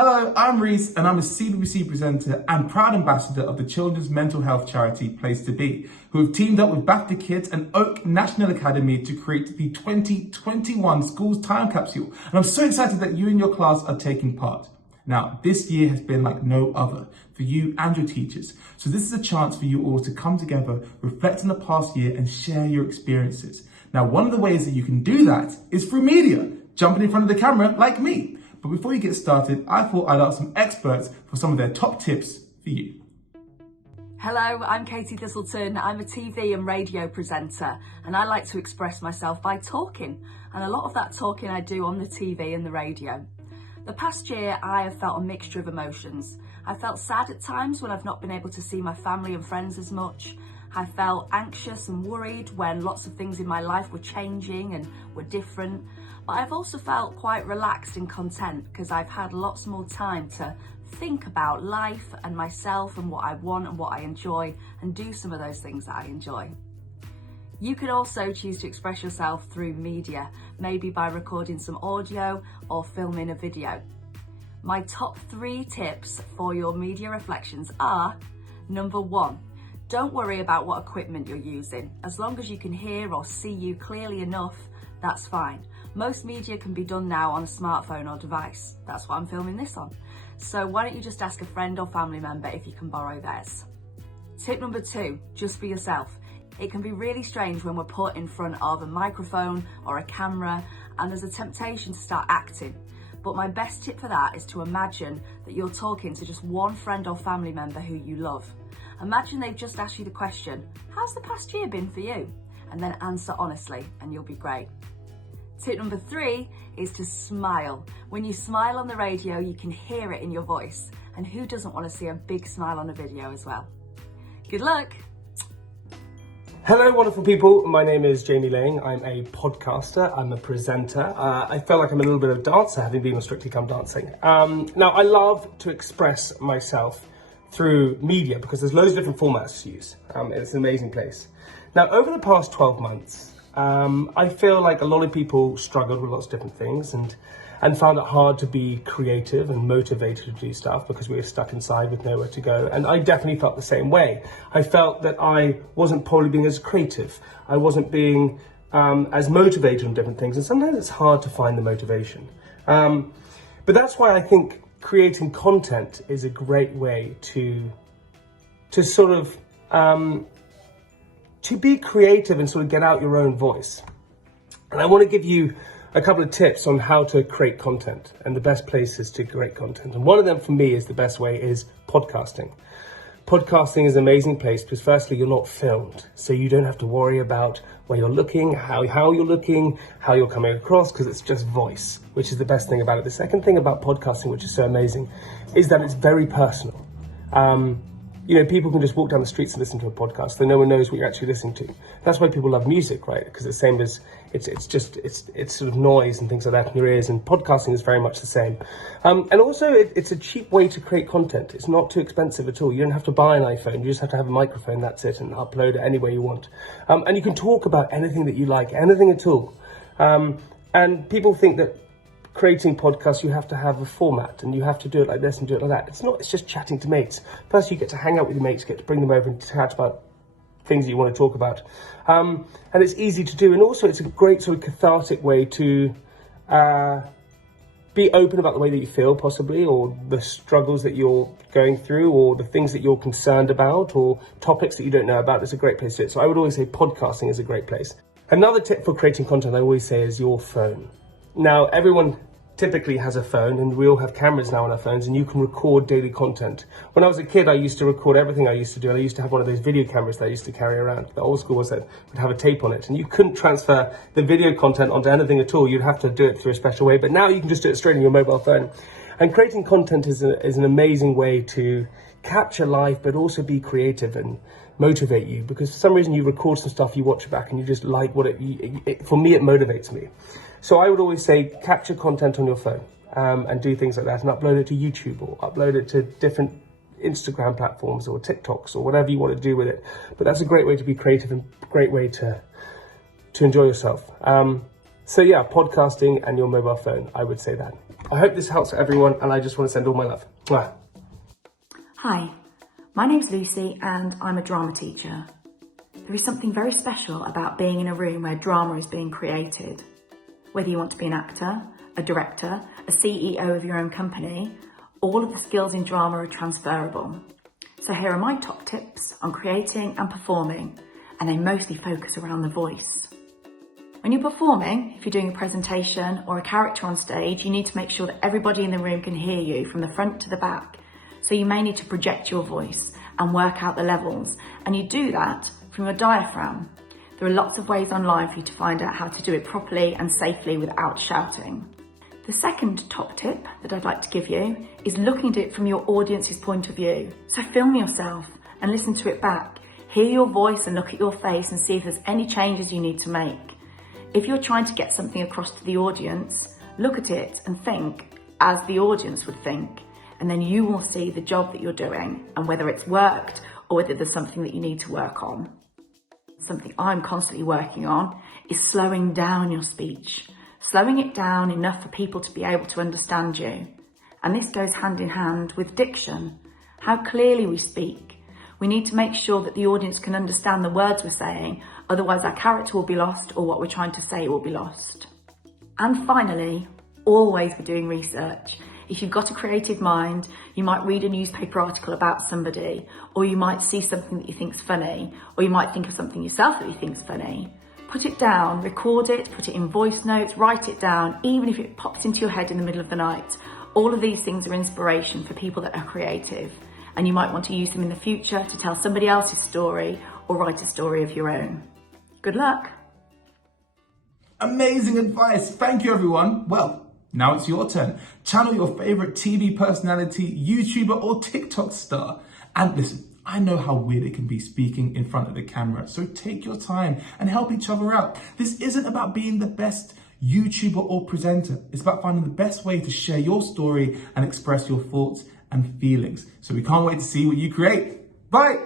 Hello, I'm Reese and I'm a CBBC presenter and proud ambassador of the children's mental health charity Place to Be, who have teamed up with BAFTA Kids and Oak National Academy to create the 2021 Schools Time Capsule. And I'm so excited that you and your class are taking part. Now, this year has been like no other for you and your teachers. So this is a chance for you all to come together, reflect on the past year and share your experiences. Now, one of the ways that you can do that is through media, jumping in front of the camera like me. But before you get started, I thought I'd ask some experts for some of their top tips for you. Hello, I'm Katie Thistleton. I'm a TV and radio presenter and I like to express myself by talking. And a lot of that talking I do on the TV and the radio. The past year I have felt a mixture of emotions. I felt sad at times when I've not been able to see my family and friends as much. I felt anxious and worried when lots of things in my life were changing and were different. But I've also felt quite relaxed and content because I've had lots more time to think about life and myself and what I want and what I enjoy and do some of those things that I enjoy. You could also choose to express yourself through media, maybe by recording some audio or filming a video. My top 3 tips for your media reflections are: number 1, don't worry about what equipment you're using. As long as you can hear or see you clearly enough, that's fine. Most media can be done now on a smartphone or device. That's what I'm filming this on. So why don't you just ask a friend or family member if you can borrow theirs. Tip number 2, just be yourself. It can be really strange when we're put in front of a microphone or a camera and there's a temptation to start acting. But my best tip for that is to imagine that you're talking to just one friend or family member who you love. Imagine they've just asked you the question, how's the past year been for you? And then answer honestly and you'll be great. Tip number 3 is to smile. When you smile on the radio, you can hear it in your voice. And who doesn't want to see a big smile on a video as well? Good luck. Hello, wonderful people. My name is Jamie Laing. I'm a podcaster. I'm a presenter. I feel like I'm a little bit of a dancer, having been on Strictly Come Dancing. Now, I love to express myself through media because there's loads of different formats to use. It's an amazing place. Now, over the past 12 months, I feel like a lot of people struggled with lots of different things and found it hard to be creative and motivated to do stuff because we were stuck inside with nowhere to go. And I definitely felt the same way. I felt that I wasn't probably being as creative. I wasn't being as motivated on different things. And sometimes it's hard to find the motivation. But that's why I think creating content is a great way to sort of to be creative and sort of get out your own voice. And I want to give you a couple of tips on how to create content and the best places to create content. And one of them for me is the best way is podcasting. Podcasting is an amazing place because firstly, you're not filmed. So you don't have to worry about where you're looking, how you're looking, how you're coming across, because it's just voice, which is the best thing about it. The second thing about podcasting, which is so amazing, is that it's very personal. People can just walk down the streets and listen to a podcast, so no one knows what you're actually listening to. That's why people love music, right? Because it's the same as it's sort of noise and things like that in your ears, and podcasting is very much the same. And also, it's a cheap way to create content. It's not too expensive at all. You don't have to buy an iPhone. You just have to have a microphone. That's it, and upload it any way you want. And you can talk about anything that you like, anything at all. And people think that creating podcasts, you have to have a format and you have to do it like this and do it like that. It's not, it's just chatting to mates. Plus you get to hang out with your mates, get to bring them over and chat about things that you want to talk about. And it's easy to do. And also it's a great sort of cathartic way to be open about the way that you feel possibly, or the struggles that you're going through, or the things that you're concerned about, or topics that you don't know about. It's a great place to do it. So I would always say podcasting is a great place. Another tip for creating content I always say is your phone. Now, everyone typically has a phone and we all have cameras now on our phones and you can record daily content. When I was a kid, I used to record everything I used to do. And I used to have one of those video cameras that I used to carry around. The old school was that would have a tape on it and you couldn't transfer the video content onto anything at all. You'd have to do it through a special way, but now you can just do it straight on your mobile phone. And creating content is an amazing way to capture life, but also be creative and motivate you, because for some reason you record some stuff, you watch it back and you just like what for me, it motivates me. So I would always say capture content on your phone and do things like that and upload it to YouTube or upload it to different Instagram platforms or TikToks or whatever you want to do with it. But that's a great way to be creative and a great way to enjoy yourself. So yeah, podcasting and your mobile phone, I would say that. I hope this helps everyone, and I just want to send all my love. Mwah. Hi, my name's Lucy and I'm a drama teacher. There is something very special about being in a room where drama is being created. Whether you want to be an actor, a director, a CEO of your own company, all of the skills in drama are transferable. So here are my top tips on creating and performing, and they mostly focus around the voice. When you're performing, if you're doing a presentation or a character on stage, you need to make sure that everybody in the room can hear you from the front to the back. So you may need to project your voice and work out the levels, and you do that from your diaphragm. There are lots of ways online for you to find out how to do it properly and safely without shouting. The second top tip that I'd like to give you is looking at it from your audience's point of view. So film yourself and listen to it back. Hear your voice and look at your face and see if there's any changes you need to make. If you're trying to get something across to the audience, look at it and think as the audience would think, and then you will see the job that you're doing and whether it's worked or whether there's something that you need to work on. Something I'm constantly working on is slowing down your speech, slowing it down enough for people to be able to understand you. And this goes hand in hand with diction, how clearly we speak. We need to make sure that the audience can understand the words we're saying, otherwise our character will be lost or what we're trying to say will be lost. And finally, always be doing research. If you've got a creative mind, you might read a newspaper article about somebody, or you might see something that you think's funny, or you might think of something yourself that you think's funny. Put it down, record it, put it in voice notes, write it down, even if it pops into your head in the middle of the night. All of these things are inspiration for people that are creative, and you might want to use them in the future to tell somebody else's story or write a story of your own. Good luck. Amazing advice. Thank you, everyone. Well, now it's your turn. Channel your favorite TV personality, YouTuber or TikTok star. And listen, I know how weird it can be speaking in front of the camera, so take your time and help each other out. This isn't about being the best YouTuber or presenter. It's about finding the best way to share your story and express your thoughts and feelings. So we can't wait to see what you create. Bye.